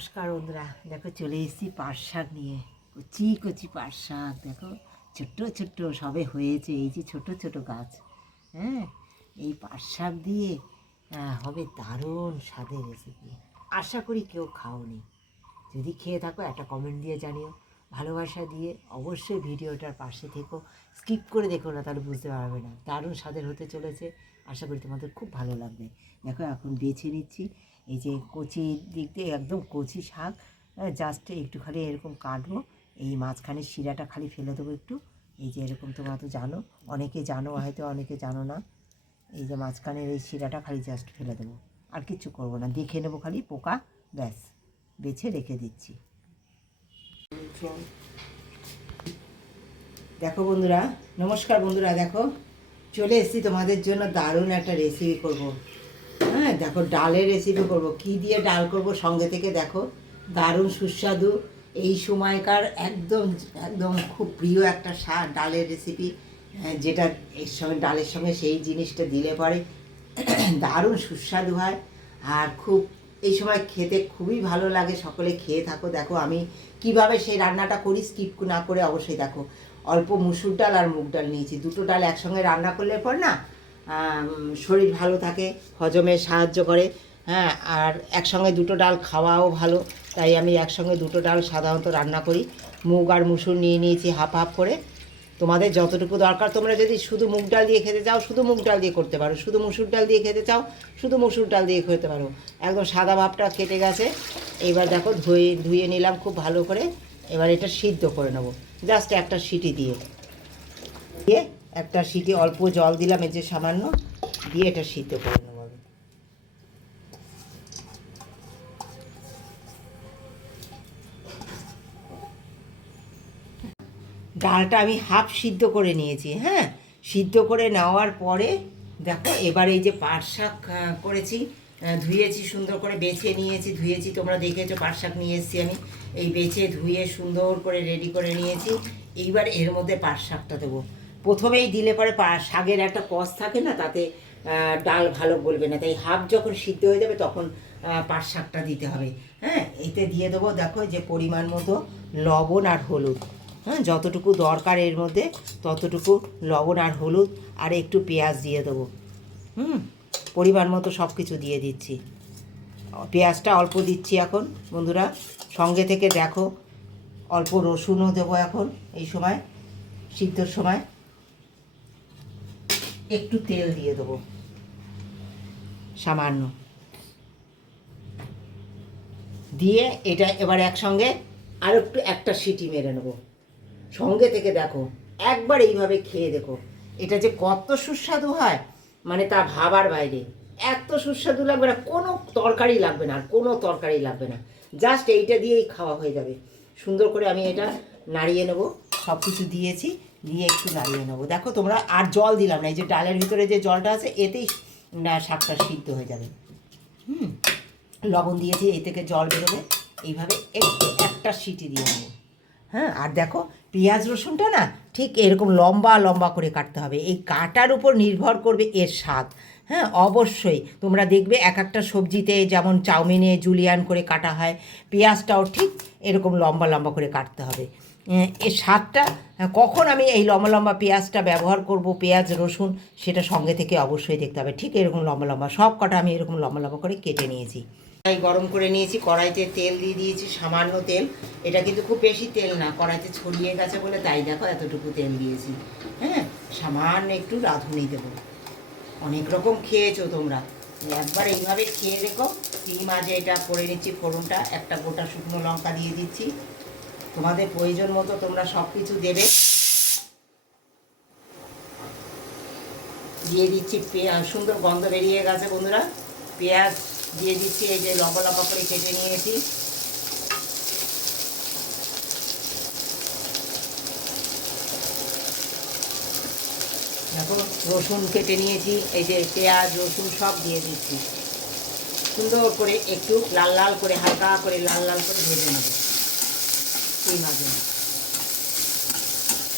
নমস্কার বন্ধুরা, দেখো চলে এসেছি পাট শাক নিয়ে। কচি কচি পাট শাক দেখো, ছোট্ট ছোট্ট সবে হয়েছে, এই যে ছোট ছোট গাছ। হ্যাঁ, এই পাট শাক দিয়ে হবে দারুণ স্বাদের রেসিপি। আশা করি কেউ খাওনি, যদি খেয়ে থাকো একটা কমেন্ট দিয়ে জানিও, ভালোবাসা দিয়ে অবশ্যই ভিডিওটার পাশে থেকো, স্কিপ করে দেখো না, তাহলে বুঝতে পারবে না। দারুণ স্বাদের হতে চলেছে, আশা করি তোমাদের খুব ভালো লাগবে। দেখো এখন বেছে নিচ্ছি, এই যে কচি দিক দিয়ে একদম কচি শাক, জাস্ট একটুখানি এরকম কাটবো, এই মাঝখানে শিরাটা খালি ফেলে দেবো একটু। এই যে এরকম, তোমরা তো জানো, অনেকে জানো হয়তো, অনেকে জানো না। এই যে মাঝখানের এই শিরাটা খালি জাস্ট ফেলে দেবো, আর কিচ্ছু করবো না, দেখে নেবো খালি পোকা, ব্যাস, বেছে রেখে দিচ্ছি। দেখো বন্ধুরা, নমস্কার বন্ধুরা, দেখো চলে এসেছি তোমাদের জন্য দারুণ একটা রেসিপি করব। হ্যাঁ দেখো, ডালের রেসিপি করব। কি দিয়ে ডাল করব সঙ্গে থেকে দেখো, দারুণ সুস্বাদু, এই সময়কার একদম একদম খুব প্রিয় একটা ডালের রেসিপি, যেটা এর সঙ্গে ডালের সঙ্গে সেই জিনিসটা দিলে পরে দারুণ সুস্বাদু হয়, আর খুব এই সময় খেতে খুবই ভালো লাগে। সকলে খেয়ে থাকো। দেখো আমি কিভাবে সেই রান্নাটা করি, স্কিপ না করে অবশ্যই দেখো। অল্প মুসুর ডাল আর মুগ ডাল নিয়েছি, দুটো ডাল একসঙ্গে রান্না করলে পর না শরীর ভালো থাকে, হজমে সাহায্য করে। হ্যাঁ, আর একসঙ্গে দুটো ডাল খাওয়াও ভালো, তাই আমি একসঙ্গে দুটো ডাল সাধারণত রান্না করি। মুগ আর মুসুর নিয়ে নিয়েছি হাফ হাফ করে। তোমাদের যতটুকু দরকার, তোমরা যদি শুধু মুগ ডাল দিয়ে খেতে চাও শুধু মুগ ডাল দিয়ে করতে পারো, শুধু মুসুর ডাল দিয়ে খেতে চাও শুধু মুসুর ডাল দিয়ে খেতে পারো। একদম সাদা ভাবটা কেটে গেছে। এইবার দেখো ধুয়ে নিলাম খুব ভালো করে। এবার এটা সিদ্ধ করে নেবো, জাস্ট একটা সিটি দিয়ে একটা সিটি, অল্প জল দিলাম এই যে সামান্য, দিয়ে এটা সিদ্ধ করে নেবো। ডালটা আমি হাফ সিদ্ধ করে নিয়েছি। হ্যাঁ, সিদ্ধ করে নেওয়ার পরে দেখো, এবার এই যে পাট শাক করেছি, ধুয়েছি সুন্দর করে, বেছে নিয়েছি, ধুয়েছি, তোমরা দেখেছো পাট শাক নিয়ে এসেছি আমি, এই বেছে ধুয়ে সুন্দর করে রেডি করে নিয়েছি। এইবার এর মধ্যে পাট শাকটা দেবো। প্রথমেই দিলে পরে শাকের একটা কষ থাকে না, তাতে ডাল ভালো বলবে না, তাই হাফ যখন সিদ্ধ হয়ে যাবে তখন পাট শাকটা দিতে হবে। হ্যাঁ, এতে দিয়ে দেবো দেখো যে পরিমাণ মতো লবণ আর হলুদ। হ্যাঁ, যতটুকু দরকার এর মধ্যে ততটুকু লবণ আর হলুদ, আর একটু পেঁয়াজ দিয়ে দেবো। পরিমাণ মতো সব কিছু দিয়ে দিচ্ছি। পেঁয়াজটা অল্প দিচ্ছি এখন বন্ধুরা, সঙ্গে থেকে দেখো। অল্প রসুনও দেবো এখন এই সময়, সিদ্ধর সময়। একটু তেল দিয়ে দেবো সামান্য, দিয়ে এটা এবার একসঙ্গে আর একটু একটা সিটি মেরে নেবো। সঙ্গে থেকে দেখো, একবার এইভাবে খেয়ে দেখো, এটা যে কত সুস্বাদু হয়, মানে তা ভাবার বাইরে। এত সুস্বাদু লাগবে না, কোনো তরকারি লাগবে না, আর কোনো তরকারি লাগবে না, জাস্ট এইটা দিয়েই খাওয়া হয়ে যাবে। সুন্দর করে আমি এটা নাড়িয়ে নেবো, সব কিছু দিয়েছি, দিয়ে একটু নাড়িয়ে নেবো। দেখো তোমরা, আর জল দিলাম না, এই যে ডালের ভিতরে যে জলটা আছে এতেই শাকটা সিদ্ধ হয়ে যাবে। লবণ দিয়েছি, এই থেকে জল বেরোবে, এইভাবে একটু একটা সিটি দিয়ে নেবো। হ্যাঁ, আর দেখো পেঁয়াজ রসুনটা না ঠিক এরকম লম্বা লম্বা করে কাটতে হবে, এই কাটার উপর নির্ভর করবে এর স্বাদ। হ্যাঁ, অবশ্যই তোমরা দেখবে এক একটা সবজিতে যেমন চাউমিনে জুলিয়ান করে কাটা হয়, পেঁয়াজটাও ঠিক এরকম লম্বা লম্বা করে কাটতে হবে। এর স্বাদটা কখন আমি এই লম্বা লম্বা পেঁয়াজটা ব্যবহার করব, পেঁয়াজ রসুন, সেটা সঙ্গে থেকে অবশ্যই দেখতে হবে। ঠিক এরকম লম্বা লম্বা সব কটা আমি এরকম লম্বা লম্বা করে কেটে নিয়েছি। কড়াই গরম করে নিয়েছি, কড়াইতে তেল দিয়ে দিয়েছি, সামান্য তেল। এটা কিন্তু খুব বেশি তেল না, কড়াইতে ছড়িয়ে গেছে বলে তাই দেখো এতটুকু তেল দিয়েছি। হ্যাঁ, সামান্য একটু রাঁধুনি দেবো। অনেক রকম খেয়েছো তোমরা, একবার এইভাবে খেয়ে দেখো। তিন মাঝে এটা করে নিচ্ছি ফোড়নটা, একটা গোটা শুকনো লঙ্কা দিয়ে দিচ্ছি। তোমাদের প্রয়োজন মতো তোমরা সব কিছু দেবে। দিয়ে দিচ্ছি সুন্দর গন্ধ বেরিয়ে গেছে বন্ধুরা, পেঁয়াজ দিয়ে দিচ্ছি, এই যে লম্বা লম্বা করে কেটে নিয়েছি। দেখো রসুন কেটে নিয়েছি, এই যে পেঁয়াজ রসুন সব দিয়ে দিচ্ছি। সুন্দর করে একটু লাল লাল করে, হালকা করে লাল লাল করে ভেজে নেব এইভাবে।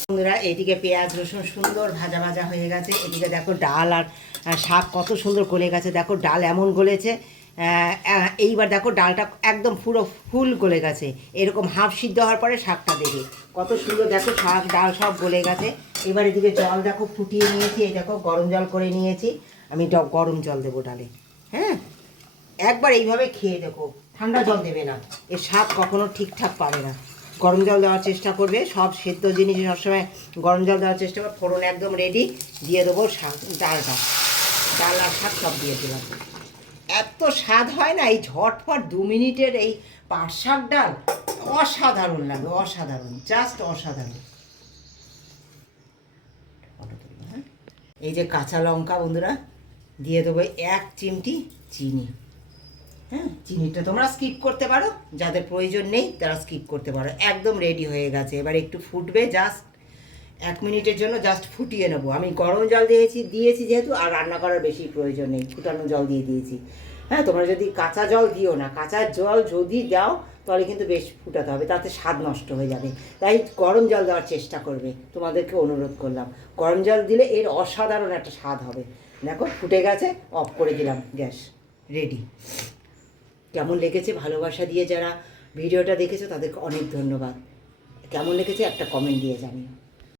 বন্ধুরা, এইদিকে পেঁয়াজ রসুন সুন্দর ভাজা ভাজা হয়ে গেছে, এদিকে দেখো ডাল আর শাক কত সুন্দর গলে গেছে। দেখো ডাল এমন গলেছে এইবার দেখো ডালটা একদম পুরো ফুল গলে গেছে, এরকম হাফ সিদ্ধ হওয়ার পরে শাকটা দেবে। কত সুন্দর দেখো শাক ডাল সব গলে গেছে। এবার এদিকে জল দেখো ফুটিয়ে নিয়েছি, এই দেখো গরম জল করে নিয়েছি। আমি গরম জল দেবো ডালে। হ্যাঁ, একবার এইভাবে খেয়ে দেখো, ঠান্ডা জল দেবে না, এর স্বাদ কখনো ঠিকঠাক পাবে না। গরম জল দেওয়ার চেষ্টা করবে, সব সেদ্ধ জিনিস সবসময় গরম জল দেওয়ার চেষ্টা করবে। ফোড়ন একদম রেডি, দিয়ে দেবো শাক ডালটা, ডাল আর শাক সব দিয়ে দিলাম। এত স্বাদ হয় না এই ঝটফট 2 মিনিটের এই পাট শাক ডাল, অসাধারণ লাগে, অসাধারণ, জাস্ট অসাধারণ। এই যে কাঁচা লঙ্কা বন্ধুরা, দিয়ে দেবো 1 চিমটি চিনি। হ্যাঁ, চিনিটা তোমরা স্কিপ করতে পারো, যাদের প্রয়োজন নেই তারা স্কিপ করতে পারো। একদম রেডি হয়ে গেছে, এবার একটু ফুটবে, জাস্ট 1 মিনিটের জন্য জাস্ট ফুটিয়ে নেবো। আমি গরম জল দিয়েছি যেহেতু, আর রান্না করার বেশি প্রয়োজন নেই, ফুটানো জল দিয়ে দিয়েছি। হ্যাঁ, তোমরা যদি কাঁচা জল দিও না, কাঁচা জল যদি দাও তাহলে কিন্তু বেশ ফুটাতে হবে, তাতে স্বাদ নষ্ট হয়ে যাবে। তাই গরম জল দেওয়ার চেষ্টা করবে, তোমাদেরকে অনুরোধ করলাম। গরম জল দিলে এর অসাধারণ একটা স্বাদ হবে। দেখো ফুটে গেছে, অফ করে দিলাম গ্যাস, রেডি। কেমন লেগেছে, ভালোবাসা দিয়ে যারা ভিডিওটা দেখেছো তাদেরকে অনেক ধন্যবাদ। কেমন লেগেছে একটা কমেন্ট দিয়ে জানিও।